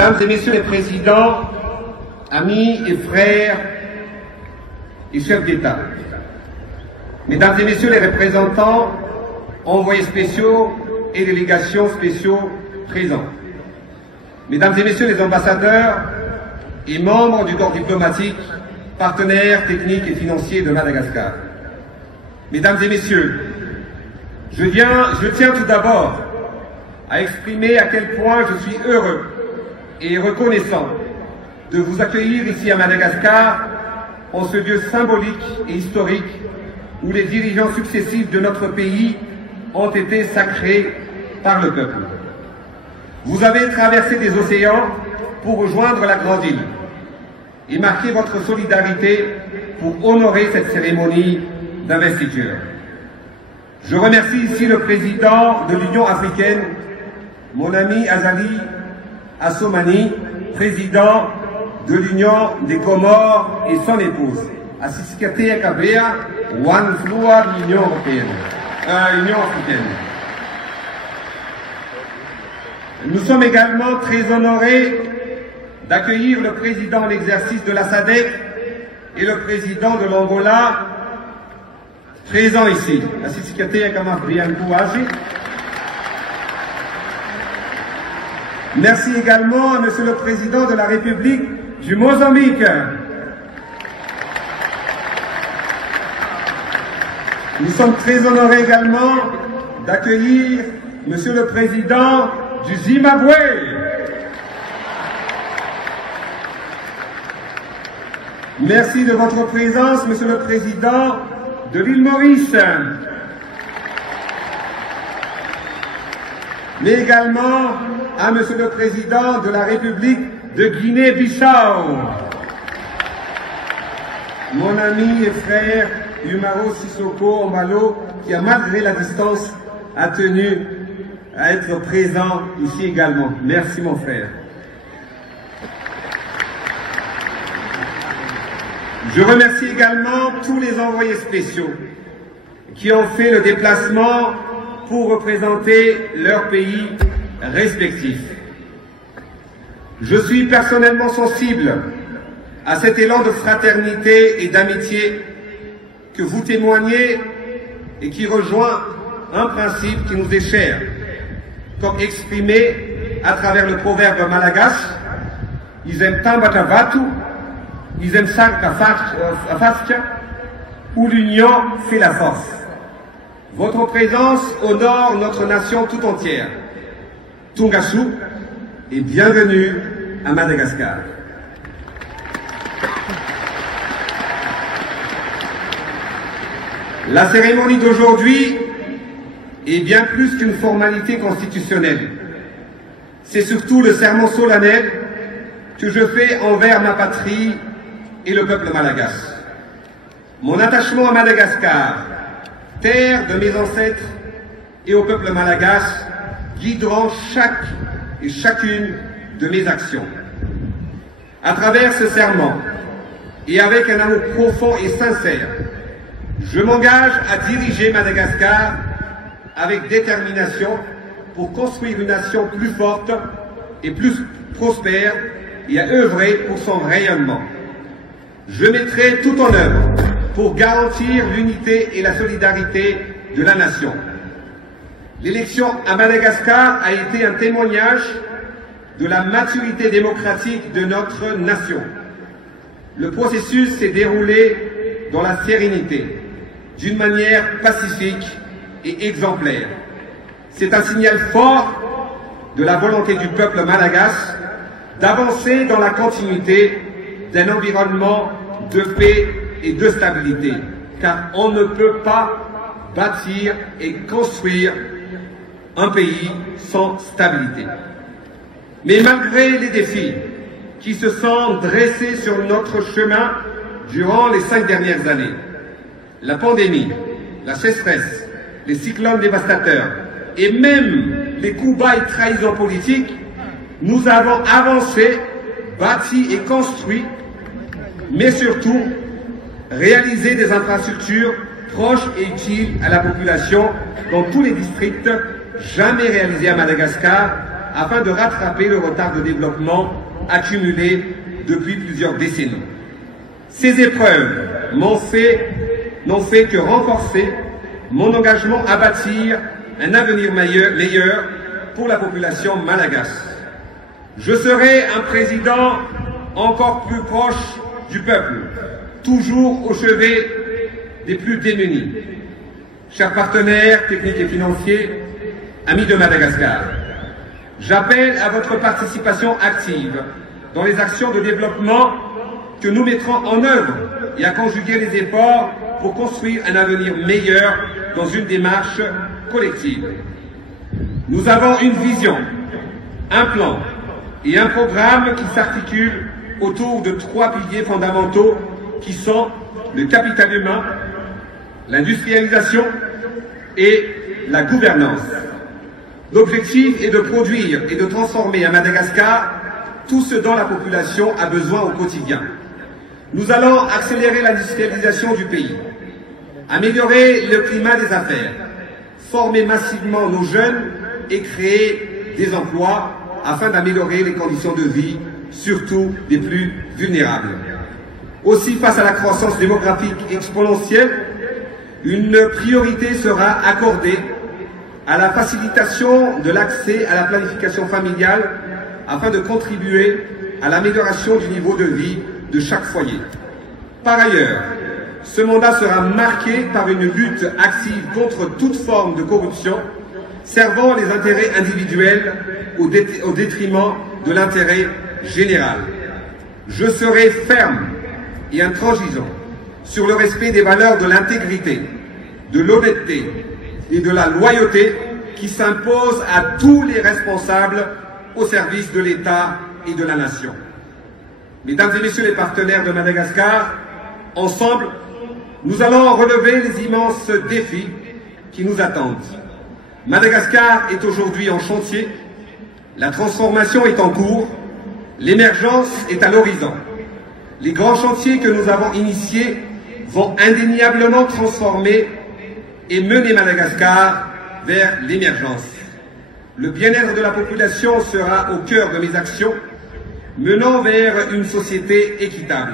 Mesdames et Messieurs les Présidents, amis et frères et chefs d'État, Mesdames et Messieurs les représentants, envoyés spéciaux et délégations spéciaux présents, Mesdames et Messieurs les ambassadeurs et membres du corps diplomatique, partenaires techniques et financiers de Madagascar, Mesdames et Messieurs, je tiens tout d'abord à exprimer à quel point je suis heureux et reconnaissant de vous accueillir ici à Madagascar, en ce lieu symbolique et historique où les dirigeants successifs de notre pays ont été sacrés par le peuple. Vous avez traversé des océans pour rejoindre la grande île et marquer votre solidarité pour honorer cette cérémonie d'investiture. Je remercie ici le président de l'Union africaine, mon ami Azali Assoumani, président de l'Union des Comores et son épouse, Assisikatea Kabea, One Floor, l'Union européenne, Union africaine. Nous sommes également très honorés d'accueillir le président en exercice de la SADC et le président de l'Angola, présents ici. Assisikatea Kamafriankouaji. Merci également à Monsieur le Président de la République du Mozambique. Nous sommes très honorés également d'accueillir Monsieur le Président du Zimbabwe. Merci de votre présence, Monsieur le Président de l'île Maurice. Mais également à Monsieur le Président de la République de Guinée-Bissau, mon ami et frère Umaro Sissoko Ombalo, qui a malgré la distance a tenu à être présent ici également. Merci mon frère. Je remercie également tous les envoyés spéciaux qui ont fait le déplacement pour représenter leur pays respectif. Je suis personnellement sensible à cet élan de fraternité et d'amitié que vous témoignez et qui rejoint un principe qui nous est cher, comme exprimé à travers le proverbe malagasy « Izem tambatra vato, izem sarka fascia » où l'union fait la force. Votre présence honore notre nation tout entière. Tungasu et bienvenue à Madagascar. La cérémonie d'aujourd'hui est bien plus qu'une formalité constitutionnelle. C'est surtout le serment solennel que je fais envers ma patrie et le peuple malagasy. Mon attachement à Madagascar, terre de mes ancêtres, et au peuple malagasy guideront chaque et chacune de mes actions. À travers ce serment, et avec un amour profond et sincère, je m'engage à diriger Madagascar avec détermination pour construire une nation plus forte et plus prospère et à œuvrer pour son rayonnement. Je mettrai tout en œuvre pour garantir l'unité et la solidarité de la nation. L'élection à Madagascar a été un témoignage de la maturité démocratique de notre nation. Le processus s'est déroulé dans la sérénité, d'une manière pacifique et exemplaire. C'est un signal fort de la volonté du peuple malagasy d'avancer dans la continuité d'un environnement de paix et de stabilité, car on ne peut pas bâtir et construire un pays sans stabilité. Mais malgré les défis qui se sont dressés sur notre chemin durant les 5 dernières années, la pandémie, la sécheresse, les cyclones dévastateurs et même les coups bas et trahisons politiques, nous avons avancé, bâti et construit, mais surtout réalisé des infrastructures proches et utiles à la population dans tous les districts jamais réalisés à Madagascar afin de rattraper le retard de développement accumulé depuis plusieurs décennies. Ces épreuves n'ont fait que renforcer mon engagement à bâtir un avenir meilleur pour la population malgache. Je serai un président encore plus proche du peuple, toujours au chevet des plus démunis. Chers partenaires techniques et financiers, amis de Madagascar, j'appelle à votre participation active dans les actions de développement que nous mettrons en œuvre et à conjuguer les efforts pour construire un avenir meilleur dans une démarche collective. Nous avons une vision, un plan et un programme qui s'articulent autour de 3 piliers fondamentaux qui sont le capital humain, l'industrialisation et la gouvernance. L'objectif est de produire et de transformer à Madagascar tout ce dont la population a besoin au quotidien. Nous allons accélérer l'industrialisation du pays, améliorer le climat des affaires, former massivement nos jeunes et créer des emplois afin d'améliorer les conditions de vie, surtout des plus vulnérables. Aussi, face à la croissance démographique exponentielle, une priorité sera accordée à la facilitation de l'accès à la planification familiale afin de contribuer à l'amélioration du niveau de vie de chaque foyer. Par ailleurs, ce mandat sera marqué par une lutte active contre toute forme de corruption, servant les intérêts individuels au détriment de l'intérêt général. Je serai ferme et intransigeant sur le respect des valeurs de l'intégrité, de l'honnêteté et de la loyauté qui s'imposent à tous les responsables au service de l'État et de la nation. Mesdames et messieurs les partenaires de Madagascar, ensemble, nous allons relever les immenses défis qui nous attendent. Madagascar est aujourd'hui en chantier, la transformation est en cours, l'émergence est à l'horizon. Les grands chantiers que nous avons initiés vont indéniablement transformer et mener Madagascar vers l'émergence. Le bien-être de la population sera au cœur de mes actions, menant vers une société équitable.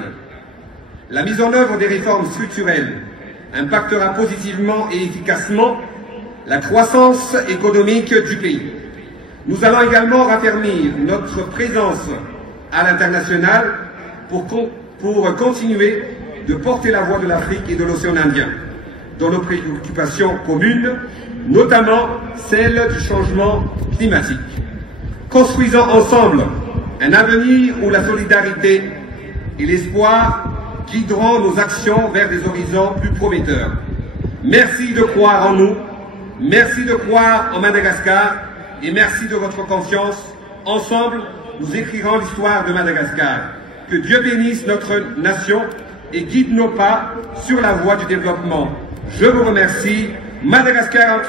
La mise en œuvre des réformes structurelles impactera positivement et efficacement la croissance économique du pays. Nous allons également raffermir notre présence à l'international pour continuer de porter la voix de l'Afrique et de l'océan Indien dans nos préoccupations communes, notamment celle du changement climatique. Construisons ensemble un avenir où la solidarité et l'espoir guideront nos actions vers des horizons plus prometteurs. Merci de croire en nous, merci de croire en Madagascar et merci de votre confiance. Ensemble, nous écrirons l'histoire de Madagascar. Que Dieu bénisse notre nation et guide nos pas sur la voie du développement. Je vous remercie. Madagascar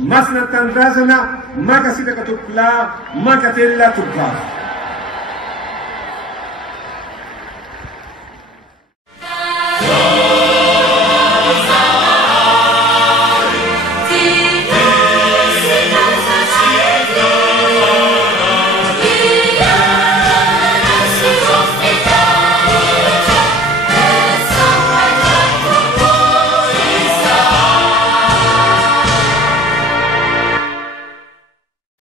Masnatan Razana, Magasita Katukla, Makatella Tukla.